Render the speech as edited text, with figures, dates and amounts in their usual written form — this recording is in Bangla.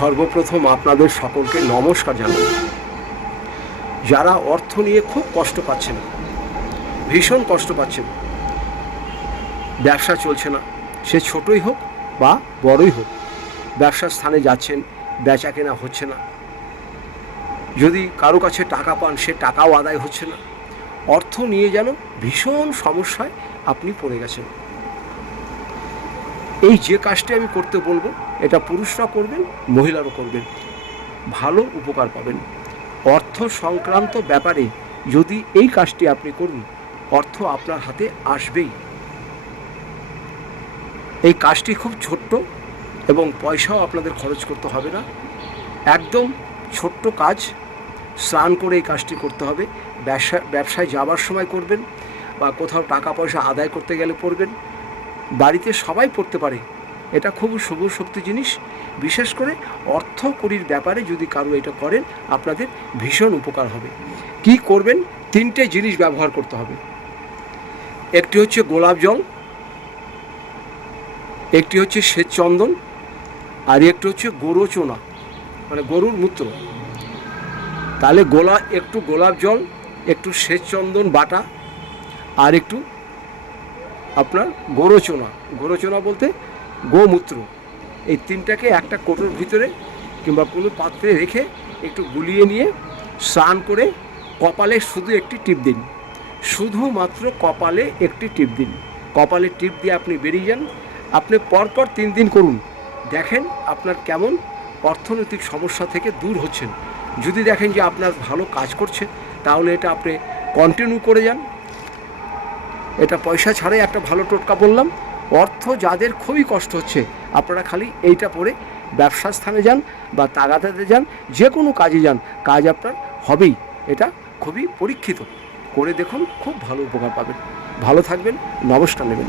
সর্বপ্রথম আপনাদের সকলকে নমস্কার জানাই। যারা অর্থ নিয়ে খুব কষ্ট পাচ্ছেন, ভীষণ কষ্ট পাচ্ছেন, ব্যবসা চলছে না, সে ছোটই হোক বা বড়ই হোক, ব্যবসার স্থানে যাচ্ছেন, বেচা কেনা হচ্ছে না, যদি কারো কাছে টাকা পান সে টাকাও আদায় হচ্ছে না, অর্থ নিয়ে যেন ভীষণ সমস্যায় আপনি পড়ে গেছেন। এই যে কাজটি আমি করতে বলবো এটা পুরুষরা করবেন, মহিলারও করবেন, ভালো উপকার পাবেন। অর্থ সংক্রান্ত ব্যাপারে যদি এই কাজটি আপনি করুন, অর্থ আপনার হাতে আসবেই। এই কাজটি খুব ছোট্ট এবং পয়সাও আপনাদের খরচ করতে হবে না, একদম ছোট্ট কাজ। স্নান করে এই কাজটি করতে হবে, ব্যবসায় যাবার সময় করবেন বা কোথাও টাকা পয়সা আদায় করতে গেলে পড়বেন, বাড়িতে সবাই পড়তে পারে। এটা খুব শুভ শক্তি জিনিস। বিশেষ করে অর্থকড়ির ব্যাপারে যদি কারো এটা করেন আপনাদের ভীষণ উপকার হবে। কি করবেন? 3টে জিনিস ব্যবহার করতে হবে। একটি হচ্ছে গোলাপ জল, একটি হচ্ছে শ্বেত চন্দন, আর একটি হচ্ছে গরুচোনা, মানে গরুর মূত্র। তাহলে একটু গোলাপ জল, একটু শ্বেত চন্দন বাটা, আর একটু আপনার গরুচোনা বলতে গোমূত্র। এই 3টাকে একটা কোটোর ভিতরে কিংবা কোনো পাত্রে রেখে একটু গুলিয়ে নিয়ে স্নান করে কপালে শুধু একটি টিপ দিন, শুধুমাত্র কপালে একটি টিপ দিন। কপালে টিপ দিয়ে আপনি বেরিয়ে যান। আপনি পরপর 3 দিন করুন, দেখেন আপনার কেমন অর্থনৈতিক সমস্যা থেকে দূর হচ্ছেন। যদি দেখেন যে আপনার ভালো কাজ করছে তাহলে এটা আপনি কন্টিনিউ করে যান। এটা পয়সা ছাড়াই একটা ভালো টোটকা বললাম। অর্থ যাদের খুবই কষ্ট হচ্ছে আপনারা খালি এইটা পরে ব্যবসার স্থানে যান বা তাগাদাতে যান, যে কোনো কাজে যান, কাজ আপনার হবেই। এটা খুবই পরীক্ষিত, করে দেখুন, খুব ভালো উপকার পাবেন। ভালো থাকবেন, নমস্কার নেবেন।